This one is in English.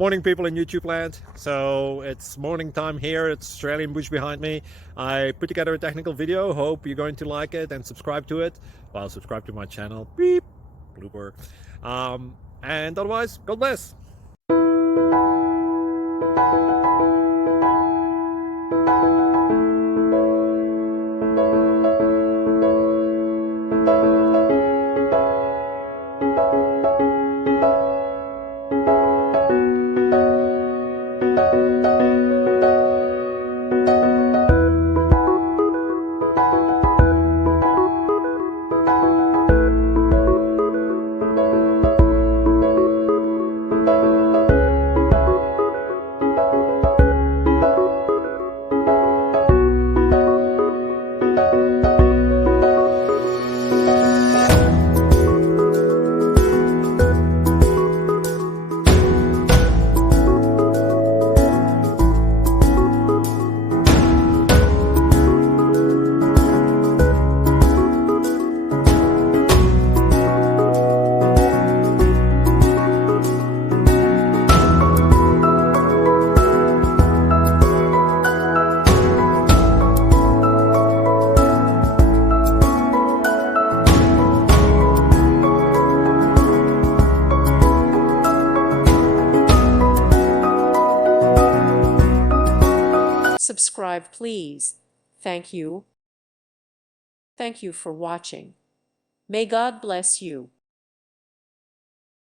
Morning, people in YouTube land. So it's morning time here. It's Australian bush behind me. I put together a technical video. Hope you're going to like it and subscribe to it. Well, subscribe to my channel. Beep. Blooper. And otherwise, God bless. Subscribe, please. Thank you. Thank you for watching. May God bless you.